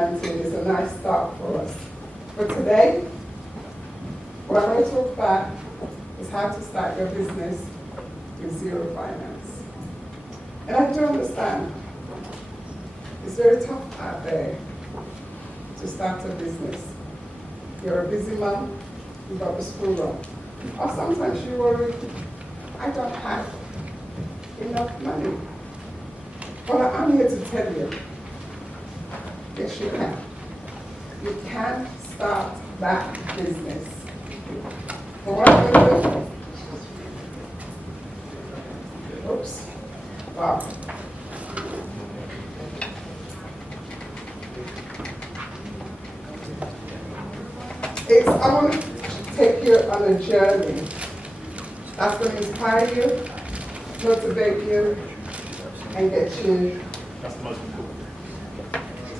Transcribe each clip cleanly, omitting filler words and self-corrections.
2019 is a nice start for us. But today, what I'm going to talk about is how to start your business with zero finance. And I do understand it's very tough out there to start a business. You're a busy mom, you've got the school run. Or sometimes you worry, I don't have enough money. Well, I'm here to tell you, yes you can. You can start that business. And what I'm going to do, oops, wow. I want to take you on a journey that's going to inspire you, motivate you, and get you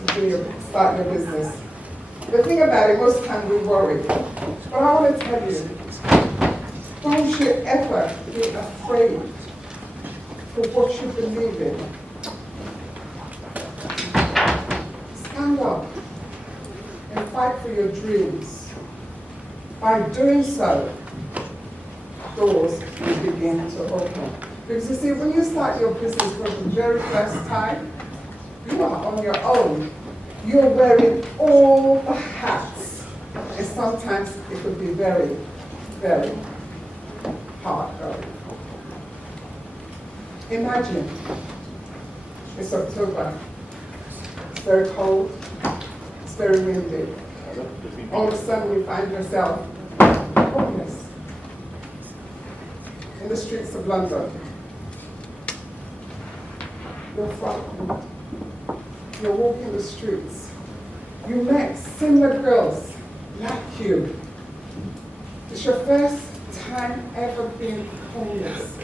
to start your business. The thing about it, most times we worry. But I want to tell you, don't you ever be afraid for what you believe in. Stand up and fight for your dreams. By doing so, doors will begin to open. Because you see, when you start your business for the very first time, you are on your own. You're wearing all the hats. And sometimes it could be very, very hard going. Imagine, it's October, it's very cold, it's very windy. All of a sudden you find yourself homeless in the streets of London. You're frightened. You're walking the streets. You met similar girls like you. It's your first time ever being homeless.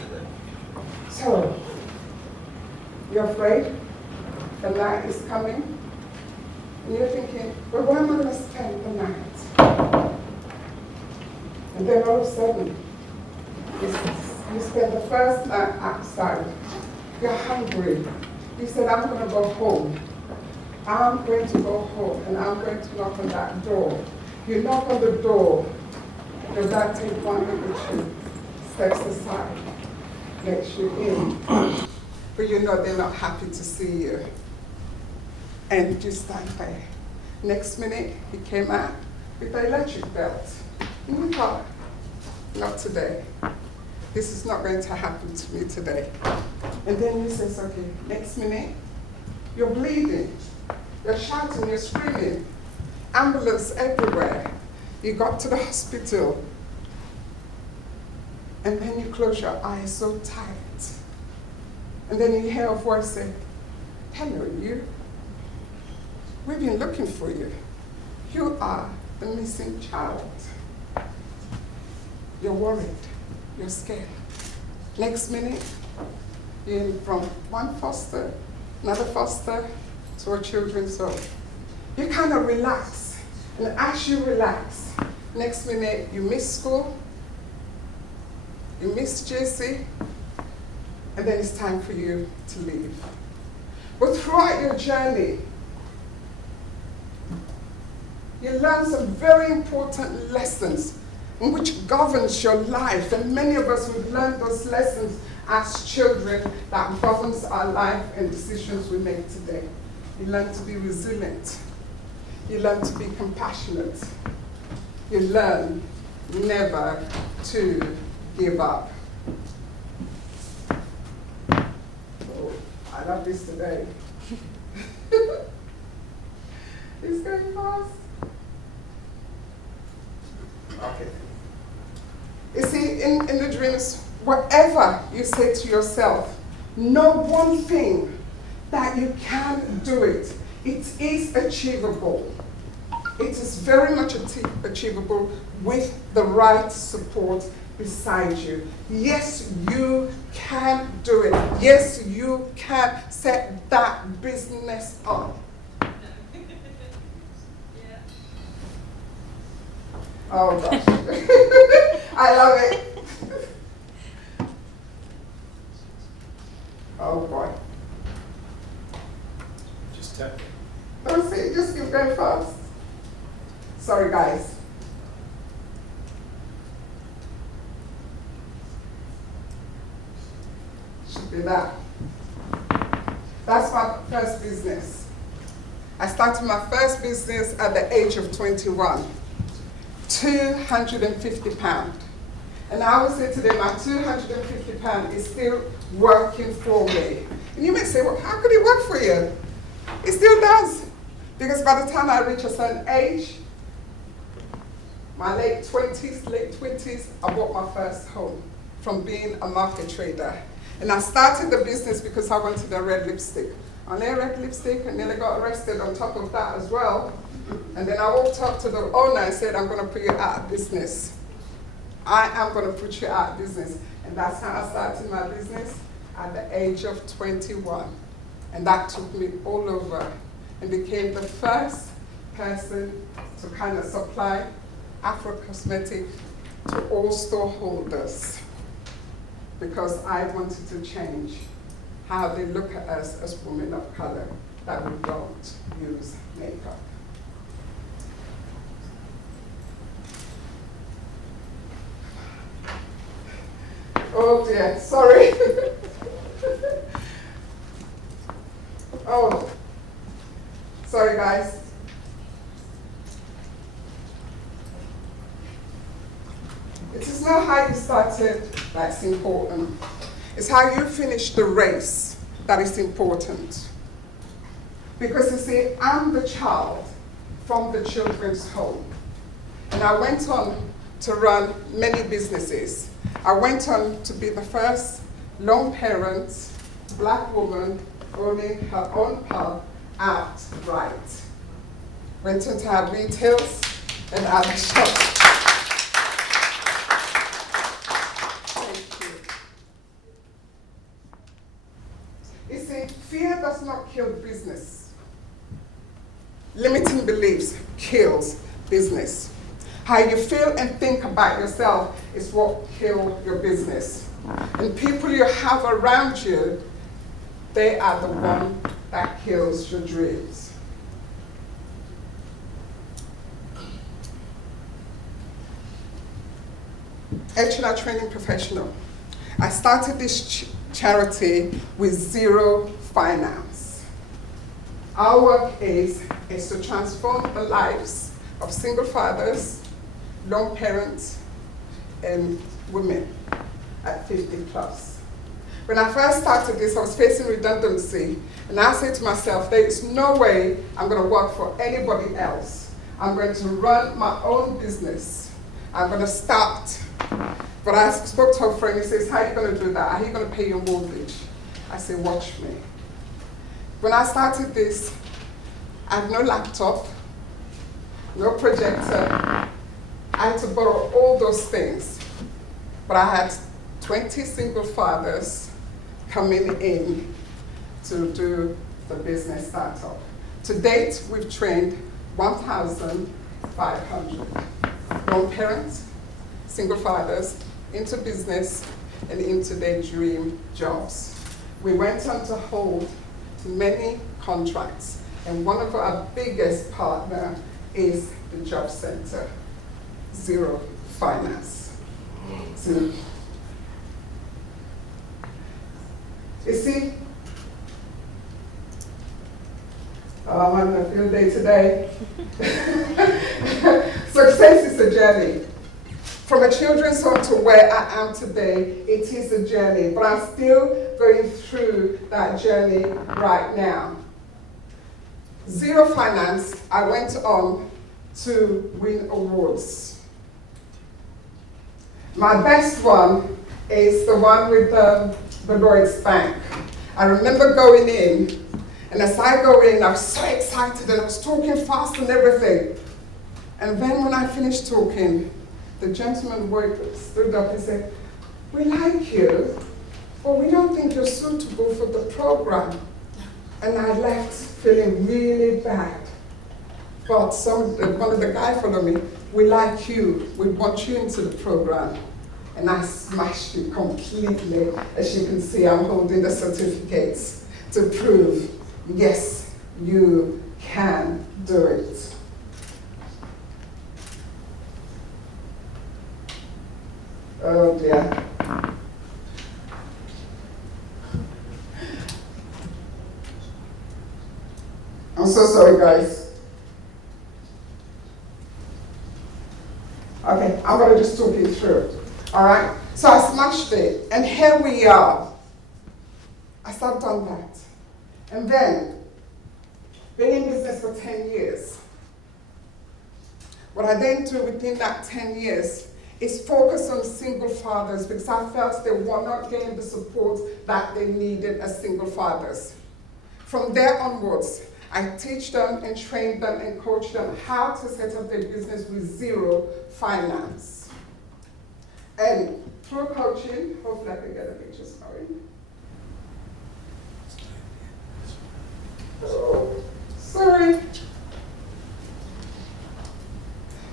So, you're afraid the night is coming. And you're thinking, well, where am I going to spend the night? And then all of a sudden, you spend the first night outside. You're hungry. You said, I'm going to go home. I'm going to go home, and I'm going to knock on that door. You knock on the door, your dad takes one look at you, steps aside, lets you in. But you know they're not happy to see you. And you stand there. Next minute, he came out with an electric belt. And you thought, not today. This is not going to happen to me today. And then you say, okay, next minute, you're bleeding. You're shouting, you're screaming. Ambulance everywhere. You got to the hospital. And then you close your eyes so tight. And then you hear a voice say, hello, you. We've been looking for you. You are the missing child. You're worried. You're scared. Next minute, you're from one foster, another foster, to a children's home. You kind of relax. And as you relax, next minute, you miss school, you miss JC, and then it's time for you to leave. But throughout your journey, you learn some very important lessons in which governs your life. And many of us, we've learned those lessons as children that governs our life and decisions we make today. You learn to be resilient. You learn to be compassionate. You learn never to give up. Oh, I love this today. It's going fast. Okay. You see, in the dreams, whatever you say to yourself, know one thing, that you can do it. It is achievable. It is very much achievable with the right support beside you. Yes, you can do it. Yes, you can set that business up. Oh gosh, I love it. Oh boy. Just tap. Don't say it, just keep going fast. Sorry, guys. Should be that. That's my first business. I started my first business at the age of 21. £250. And I would say today my £250 is still working for me. And you may say, well, how could it work for you? It still does. Because by the time I reach a certain age, my late 20s, I bought my first home from being a market trader. And I started the business because I wanted a red lipstick. I nearly red lipstick and nearly got arrested on top of that as well. And then I walked up to the owner and said, I'm going to put you out of business. I am going to put you out of business. And that's how I started my business at the age of 21. And that took me all over and became the first person to kind of supply Afro cosmetic to all store holders, because I wanted to change how they look at us as women of color, that we don't use makeup. Oh dear, sorry. Oh, sorry guys. It is not how you started that's important. It's how you finish the race that is important. Because you see, I'm the child from the children's home. And I went on to run many businesses. I went on to be the first lone parent, black woman owning her own pub outright. Went on to have retails and other shops. You see, fear does not kill business. Limiting beliefs kills business. How you feel and think about yourself is what kills your business. And people you have around you, they are the one that kills your dreams. HR training professional. I started this charity with zero finance. Our work is to transform the lives of single fathers, lone parents, and women at 50 plus. When I first started this, I was facing redundancy, and I said to myself, there is no way I'm going to work for anybody else. I'm going to run my own business. I'm going to start. But I spoke to a friend, he says, how are you going to do that? How are you going to pay your mortgage? I said, watch me. When I started this, I had no laptop, no projector. I had to borrow all those things. But I had 20 single fathers coming in to do the business startup. To date, we've trained 1,500 lone parents, single fathers, into business and into their dream jobs. We went on to hold many contracts, and one of our biggest partners is the Job Center, zero finance. So, you see, I'm having a field day today. Success is a journey. From a children's home to where I am today, it is a journey, but I'm still going through that journey right now. Zero finance, I went on to win awards. My best one is the one with the Lloyd's Bank. I remember going in, and as I go in, I was so excited and I was talking fast and everything. And then when I finished talking, the gentleman stood up and said, we like you, but we don't think you're suitable for the program. And I left feeling really bad. But one of the guys followed me, we like you, we want you into the program. And I smashed it completely. As you can see, I'm holding the certificates to prove, yes, you can do it. Oh dear. I'm so sorry, guys. Okay, I'm going to just talk you through it. All right? So I smashed it, and here we are. I started on that. And then, been in business for 10 years. What I then do within that 10 years is focus on single fathers because I felt they were not getting the support that they needed as single fathers. From there onwards, I teach them and train them and coach them how to set up their business with zero finance. And through coaching, hopefully I can get the pictures going. Oh, sorry.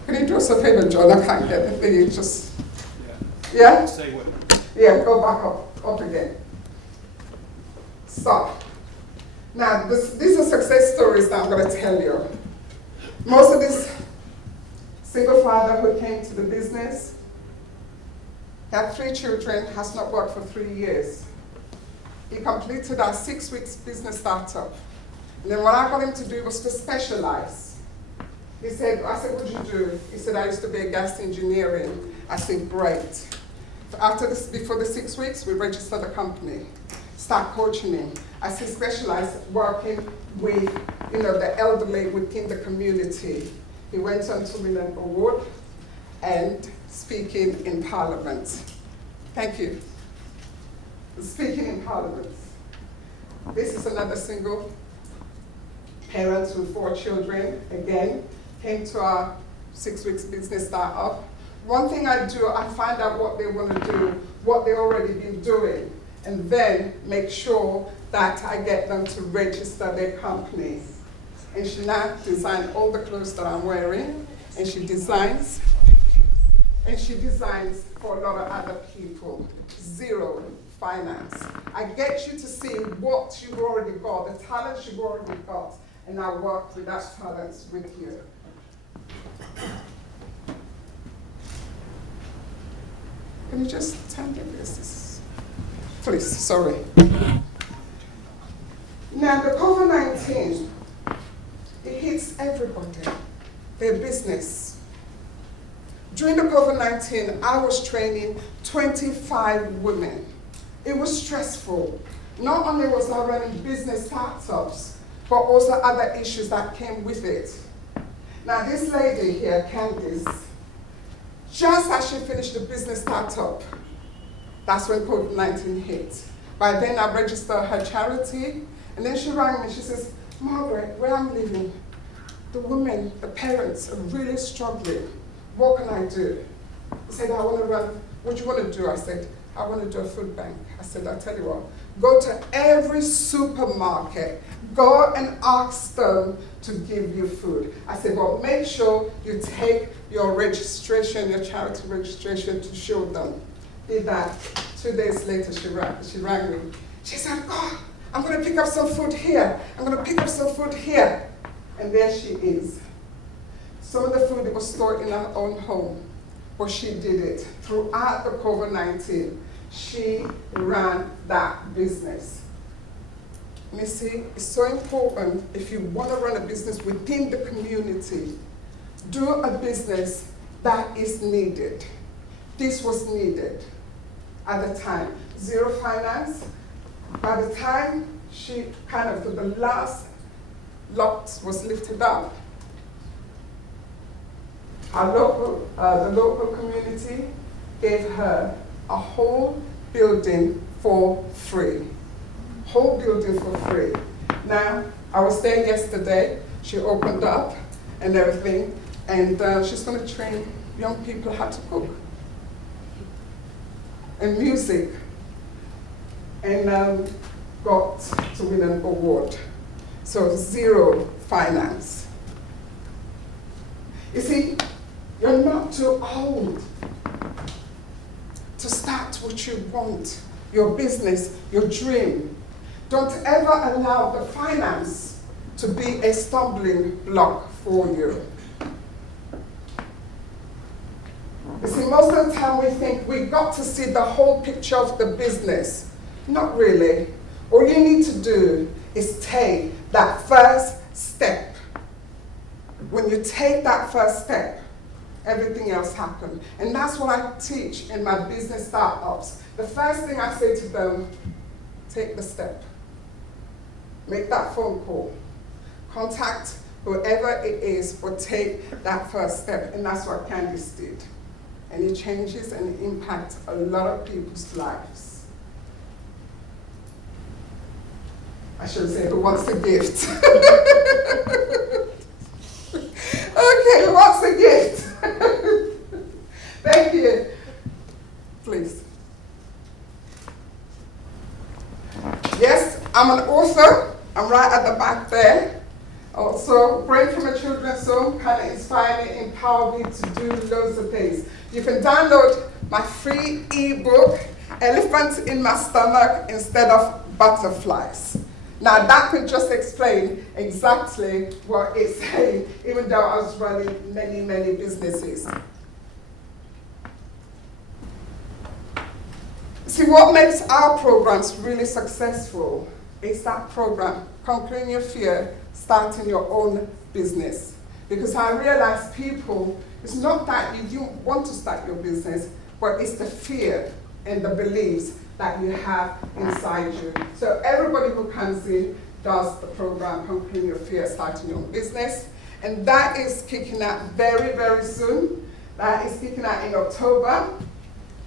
Can you do us a favor, John? I can't get the thing. Just, yeah? Say what? Yeah, go back up again. Stop. Now, these are success stories that I'm going to tell you. Most of this single father who came to the business had 3 children, has not worked for 3 years. He completed our 6 weeks business startup. And then what I got him to do was to specialize. I said, what did you do? He said, I used to be a gas engineering. I said, great. Before the 6 weeks, we registered the company. Start coaching him. As he specialized working with the elderly within the community. He went on to win an award and speaking in Parliament. Thank you. Speaking in Parliament. This is another single parent with 4 children, again, came to our 6 weeks business startup. One thing I do, I find out what they want to do, what they've already been doing, and then make sure that I get them to register their company. And she now designed all the clothes that I'm wearing, and she designs for a lot of other people. Zero finance. I get you to see what you've already got, the talents you've already got, and I work with that talents with you. Can you just tell me this? Please, sorry. Now, the COVID-19, it hits everybody, their business. During the COVID-19, I was training 25 women. It was stressful. Not only was I running business startups, but also other issues that came with it. Now, this lady here, Candice, just as she finished the business startup, that's when COVID-19 hit. By then, I registered her charity, and then she rang me. She says, Margaret, where I'm living, the women, the parents are really struggling. What can I do? I said, I want to run. What do you want to do? I said, I want to do a food bank. I said, I'll tell you what, go to every supermarket, go and ask them to give you food. I said, well, make sure you take your registration, your charity registration to show them. Did that. 2 days later, she rang me. She said, oh, I'm going to pick up some food here. I'm going to pick up some food here. And there she is. Some of the food was stored in her own home, but she did it. Throughout the COVID-19, she ran that business. And you see, it's so important if you want to run a business within the community, do a business that is needed. This was needed at the time. Zero finance. By the time the last lot was lifted up, the local community gave her a whole building for free. Whole building for free. Now, I was there yesterday. She opened up and everything, and she's going to train young people how to cook and music, and got to win an award. So zero finance. You see, you're not too old to start what you want, your business, your dream. Don't ever allow the finance to to be a stumbling block for you. You see, most of the time we think we got to see the whole picture of the business. Not really. All you need to do is take that first step. When you take that first step, everything else happens. And that's what I teach in my business startups. The first thing I say to them, take the step. Make that phone call. Contact whoever it is, but take that first step. And that's what Candice did. And it changes and it impacts a lot of people's lives. I should say, who wants a gift? Okay, who wants a gift? Thank you. Please. Yes, I'm an author. I'm right at the back there. Also, Brain from a Children's Home kind of inspired me, empowered me to do loads of things. You can download my free ebook, Elephants in My Stomach Instead of Butterflies. Now that could just explain exactly what it's saying, even though I was running many, many businesses. See, what makes our programs really successful is that program, Conquering Your Fear, Starting Your Own Business. Because I realize people, it's not that you don't want to start your business, but it's the fear and the beliefs that you have inside you. So everybody who comes in does the program, Conquering Your Fear, Starting Your Own Business. And that is kicking out very, very soon. That is kicking out in October.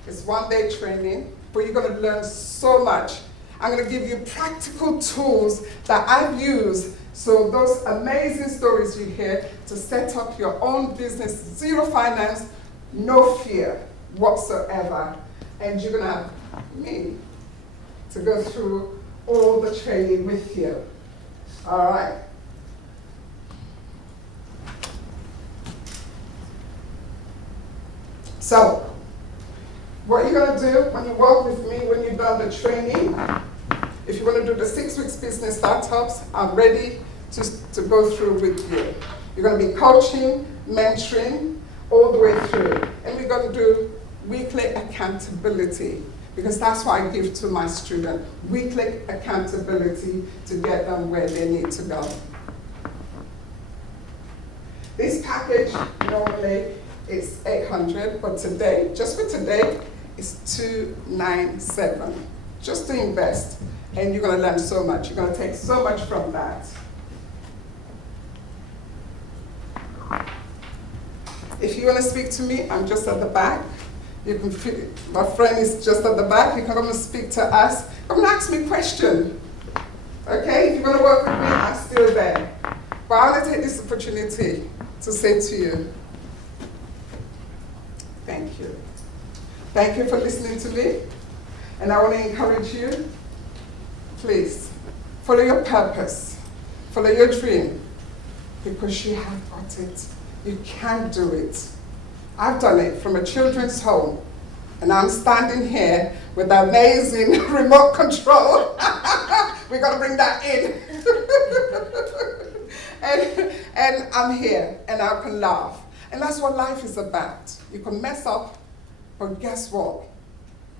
It's one-day training, but you're going to learn so much. I'm going to give you practical tools that I've used. So those amazing stories you hear to set up your own business, zero finance, no fear whatsoever. And you're going to have me to go through all the training with you. All right. So, what you're going to do when you work with me, when you've done the training, if you want to do the 6 weeks business startups, I'm ready to go through with you. You're going to be coaching, mentoring, all the way through. And we're going to do weekly accountability, because that's what I give to my students, weekly accountability to get them where they need to go. This package normally is $800, but today, just for today, it's $297, just to invest. And you're going to learn so much. You're going to take so much from that. If you want to speak to me, I'm just at the back. You can feel, my friend is just at the back. You can come and speak to us. Come and ask me a question. Okay? If you want to work with me, I'm still there. But I want to take this opportunity to say to you, thank you. Thank you for listening to me. And I want to encourage you, please, follow your purpose. Follow your dream. Because you have got it. You can do it. I've done it from a children's home. And I'm standing here with the amazing remote control. We're going to bring that in. and I'm here, and I can laugh. And that's what life is about. You can mess up, but guess what?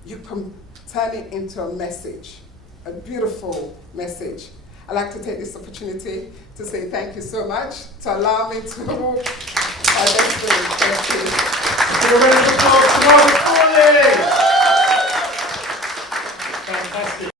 You can turn it into a message, a beautiful message. I'd like to take this opportunity to say thank you so much, to allow me to walk my destiny. Thank you. You're ready to talk to Margaret Thorli. Fantastic.